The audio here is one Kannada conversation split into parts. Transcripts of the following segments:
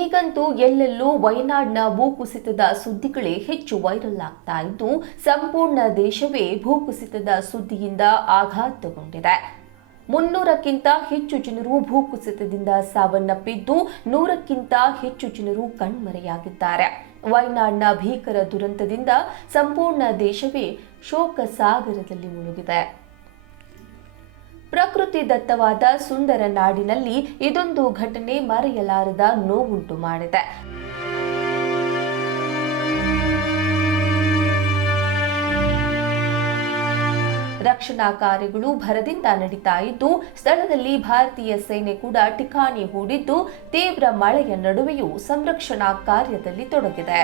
ಈಗಂತೂ ಎಲ್ಲೆಲ್ಲೂ ವಯನಾಡ್ನ ಭೂಕುಸಿತದ ಸುದ್ದಿಗಳೇ ಹೆಚ್ಚು ವೈರಲ್ ಆಗ್ತಾ ಇದ್ದು, ಸಂಪೂರ್ಣ ದೇಶವೇ ಭೂಕುಸಿತದ ಸುದ್ದಿಯಿಂದ ಆಘಾತಗೊಂಡಿದೆ. 300ಕ್ಕಿಂತ ಹೆಚ್ಚು ಜನರು ಭೂಕುಸಿತದಿಂದ ಸಾವನ್ನಪ್ಪಿದ್ದು, 100ಕ್ಕಿಂತ ಹೆಚ್ಚು ಜನರು ಕಣ್ಮರೆಯಾಗಿದ್ದಾರೆ. ವಯನಾಡ್ನ ಭೀಕರ ದುರಂತದಿಂದ ಸಂಪೂರ್ಣ ದೇಶವೇ ಶೋಕ ಸಾಗರದಲ್ಲಿ ಮುಳುಗಿದೆ. ಪ್ರಕೃತಿ ದತ್ತವಾದ ಸುಂದರ ನಾಡಿನಲ್ಲಿ ಇದೊಂದು ಘಟನೆ ಮರೆಯಲಾರದ ನೋವುಂಟು ಮಾಡಿದೆ. ರಕ್ಷಣಾ ಕಾರ್ಯಗಳು ಭರದಿಂದ ನಡೀತಾ ಇದ್ದು, ಸ್ಥಳದಲ್ಲಿ ಭಾರತೀಯ ಸೇನೆ ಕೂಡ ಠಿಕಾಣಿ ಹೂಡಿದ್ದು, ತೀವ್ರ ಮಳೆಯ ನಡುವೆಯೂ ಸಂರಕ್ಷಣಾ ಕಾರ್ಯದಲ್ಲಿ ತೊಡಗಿದೆ.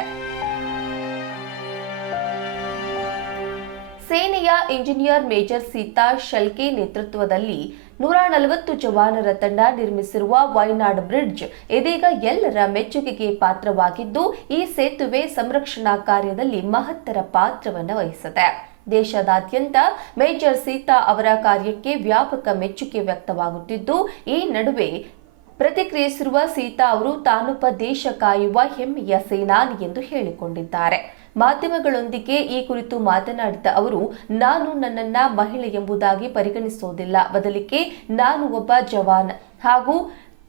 ಸೇನೆಯ ಇಂಜಿನಿಯರ್ ಮೇಜರ್ ಸೀತಾ ಶೆಲ್ಕೆ ನೇತೃತ್ವದಲ್ಲಿ 140 ಜವಾನರ ತಂಡ ನಿರ್ಮಿಸಿರುವ ವಯನಾಡ್ ಬ್ರಿಡ್ಜ್ ಇದೀಗ ಎಲ್ಲರ ಮೆಚ್ಚುಗೆಗೆ ಪಾತ್ರವಾಗಿದ್ದು, ಈ ಸೇತುವೆ ಸಂರಕ್ಷಣಾ ಕಾರ್ಯದಲ್ಲಿ ಮಹತ್ತರ ಪಾತ್ರವನ್ನು ವಹಿಸಿದೆ. ದೇಶದಾದ್ಯಂತ ಮೇಜರ್ ಸೀತಾ ಅವರ ಕಾರ್ಯಕ್ಕೆ ವ್ಯಾಪಕ ಮೆಚ್ಚುಗೆ ವ್ಯಕ್ತವಾಗುತ್ತಿದ್ದು, ಈ ನಡುವೆ ಪ್ರತಿಕ್ರಿಯಿಸಿರುವ ಸೀತಾ ಅವರು ತಾನೊಬ್ಬ ದೇಶ ಕಾಯುವ ಹೆಮ್ಮೆಯ ಸೇನಾನಿ ಎಂದು ಹೇಳಿಕೊಂಡಿದ್ದಾರೆ. ಮಾಧ್ಯಮಗಳೊಂದಿಗೆ ಈ ಕುರಿತು ಮಾತನಾಡಿದ ಅವರು, ನಾನು ನನ್ನನ್ನ ಮಹಿಳೆ ಎಂಬುದಾಗಿ ಪರಿಗಣಿಸೋದಿಲ್ಲ, ಬದಲಿಗೆ ನಾನು ಒಬ್ಬ ಜವಾನ್ ಹಾಗೂ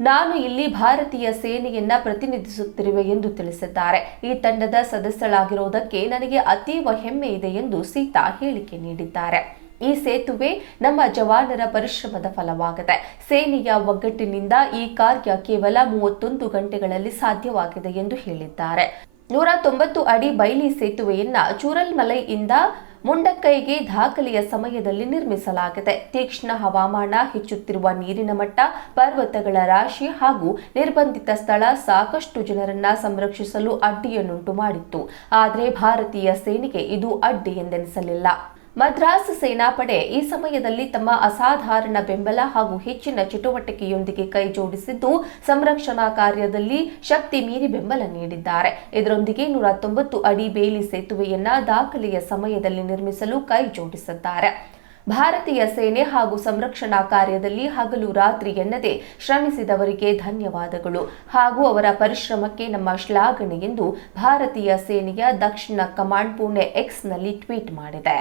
ನಾನು ಇಲ್ಲಿ ಭಾರತೀಯ ಸೇನೆಯನ್ನ ಪ್ರತಿನಿಧಿಸುತ್ತಿರುವೆ ಎಂದು ತಿಳಿಸಿದ್ದಾರೆ. ಈ ತಂಡದ ಸದಸ್ಯಳಾಗಿರುವುದಕ್ಕೆ ನನಗೆ ಅತೀವ ಹೆಮ್ಮೆ ಇದೆ ಎಂದು ಸೀತಾ ಹೇಳಿಕೆ ನೀಡಿದ್ದಾರೆ. ಈ ಸೇತುವೆ ನಮ್ಮ ಜವಾನರ ಪರಿಶ್ರಮದ ಫಲವಾಗಿದೆ. ಸೇನೆಯ ಒಗ್ಗಟ್ಟಿನಿಂದ ಈ ಕಾರ್ಯ ಕೇವಲ 31 ಗಂಟೆಗಳಲ್ಲಿ ಸಾಧ್ಯವಾಗಿದೆ ಎಂದು ಹೇಳಿದ್ದಾರೆ. 190 ಅಡಿ ಬೈಲಿ ಸೇತುವೆಯನ್ನ ಚೂರಲ್ಮಲೈಯಿಂದ ಮುಂಡಕ್ಕೈಗೆ ದಾಖಲೆಯ ಸಮಯದಲ್ಲಿ ನಿರ್ಮಿಸಲಾಗಿದೆ. ತೀಕ್ಷ್ಣ ಹವಾಮಾನ, ಹೆಚ್ಚುತ್ತಿರುವ ನೀರಿನ ಮಟ್ಟ, ಪರ್ವತಗಳ ರಾಶಿ ಹಾಗೂ ನಿರ್ಬಂಧಿತ ಸ್ಥಳ ಸಾಕಷ್ಟು ಜನರನ್ನ ಸಂರಕ್ಷಿಸಲು ಅಡ್ಡಿಯನ್ನುಂಟು ಮಾಡಿತ್ತು. ಆದರೆ ಭಾರತೀಯ ಸೇನೆಗೆ ಇದು ಅಡ್ಡಿ ಎಂದೆನಿಸಲಿಲ್ಲ. ಮದ್ರಾಸ್ ಸೇನಾಪಡೆ ಈ ಸಮಯದಲ್ಲಿ ತಮ್ಮ ಅಸಾಧಾರಣ ಬೆಂಬಲ ಹಾಗೂ ಹೆಚ್ಚಿನ ಚಟುವಟಿಕೆಯೊಂದಿಗೆ ಕೈಜೋಡಿಸಿದ್ದು, ಸಂರಕ್ಷಣಾ ಕಾರ್ಯದಲ್ಲಿ ಶಕ್ತಿ ಮೀರಿ ಬೆಂಬಲ ನೀಡಿದ್ದಾರೆ. ಇದರೊಂದಿಗೆ 190 ಅಡಿ ಬೇಲಿ ಸೇತುವೆಯನ್ನ ದಾಖಲೆಯ ಸಮಯದಲ್ಲಿ ನಿರ್ಮಿಸಲು ಕೈಜೋಡಿಸಿದ್ದಾರೆ. ಭಾರತೀಯ ಸೇನೆ ಹಾಗೂ ಸಂರಕ್ಷಣಾ ಕಾರ್ಯದಲ್ಲಿ ಹಗಲು ರಾತ್ರಿ ಎನ್ನದೆ ಶ್ರಮಿಸಿದವರಿಗೆ ಧನ್ಯವಾದಗಳು ಹಾಗೂ ಅವರ ಪರಿಶ್ರಮಕ್ಕೆ ನಮ್ಮ ಶ್ಲಾಘನೆ ಎಂದು ಭಾರತೀಯ ಸೇನೆಯ ದಕ್ಷಿಣ ಕಮಾಂಡ್ ಪುಣೆ ಎಕ್ಸ್ನಲ್ಲಿ ಟ್ವೀಟ್ ಮಾಡಿದೆ.